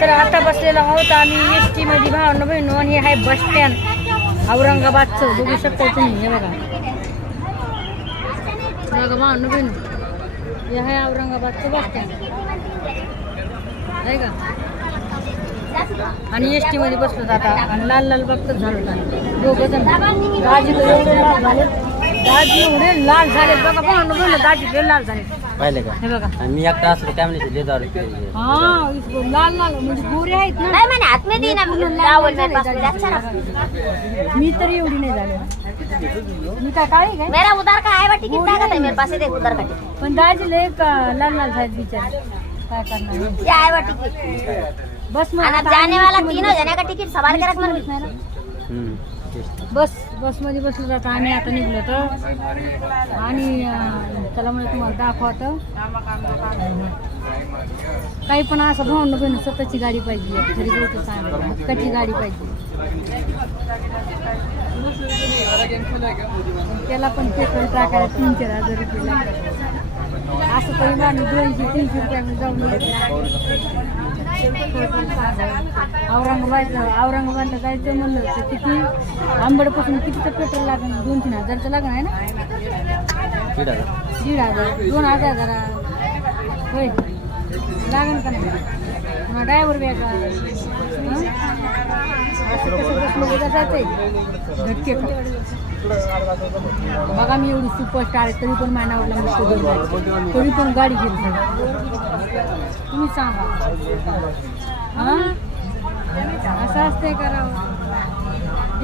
तर आता बसलेलो आहोत आम्ही एस टी मध्ये भावना बहिणू आणि हे आहे बस स्टँड औरंगाबादचं बघू शकता तुम्ही. हे बघा बघा भावना बहिणू हे आहे औरंगाबादचं बस स्टँड आहे का. आणि एस टी मध्ये बसलो आता आणि लाल लाल बघतच झालो दोघं जण. दाजी तर एवढे लाल झाले, दाजी एवढे लाल झाले बघा भावना बहिणू, दाजी लय लाल झाले पाहिले का. हे बघा आणि मी एकटा असलो काय म्हणायचं ले जाऊ हाँ लाल लाल म्हणजे गोरे आहेत ना. नहीं मैंने हाथ में दी ना रावल मेरे पास में अच्छा ना। मी तरी एवढी नाही झाले. मी काय काळी काय मेरा उधर का आया टिकट ताकत है मेरे पास है, देख उधर का टिकट पण दाजी लय लाल लाल झाले बिचारे. काय करणार ये आया टिकट बस और अब जाने वाला तीनों जने का टिकट सवार के रख मन नाही ना. बस मध्ये बसलो जातो आम्ही आता निघलो तर. आणि त्याला म्हणजे तुम्हाला दाखवतं काही पण असं भावना बहिण स्वतःची गाडी पाहिजे, घरी गोष्ट सांग कच्ची गाडी पाहिजे. त्याला पण पेट्रोल टाकायला 3-4 हजार रुपये लागतात. असं तरी माणूस 200-300 रुपयामध्ये जाऊन औरंगाबादला जायचं म्हणलं तर किती आंबडपासून कितीचं पेट्रोल लागेल, 2-3 हजारचं लागेल आहे ना. 1,500 2,000 होय लागेल का नाही. पुन्हा ड्रायव्हर वेगळा असं कसं बसलं उद्या जायचंय झटके का. बघा मी एवढी सुपरस्टार आहे तरी पण माझ्या आवडला तरी पण गाडी घेतली. तुम्ही सांगा हां असं असतंय करावं.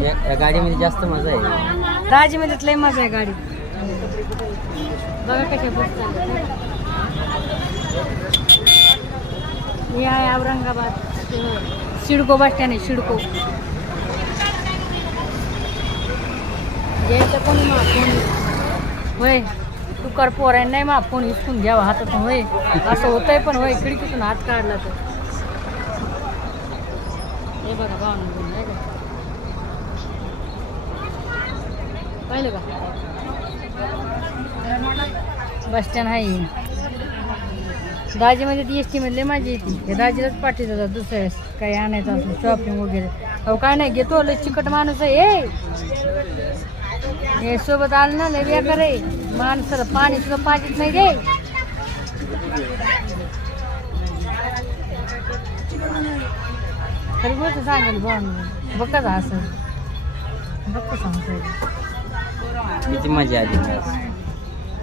या गाडीमध्ये जास्त मजा आहे. दाजीमध्ये लय मजा आहे गाडी. बघा कशा बस चालू. हे आहे औरंगाबाद सिडको बस स्टँड आहे सिडको. यायचं कोणी मा फोन होय तुकार पोर आहे नाही मा फोन हिसकून घ्यावा हातातून होय असं होतंय. पण होय खिडकीतून हात काढला तर हे बघा भावना आहे का पाहिलं का. बस स्टँड आहे दाजीमध्ये ती एस टीमधले माझी येते दाजीलाच पाठी जातात दुसऱ्या काही आणायचं असलं शॉपिंग वगैरे. अहो काय नाही घेतो लय चिकट माणूस आहे हे सोबत आलं ना लय बेकार आहे माणसाला पाणी सुद्धा पाहिजेच नाही रे. खरी गोष्ट सांगेल भावना बघ का असं बघ का सांगतो किती मजा आली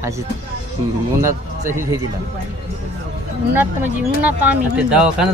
अशी उन्हात हे दिला. उन्हात म्हणजे उन्हात आम्ही दवाखाना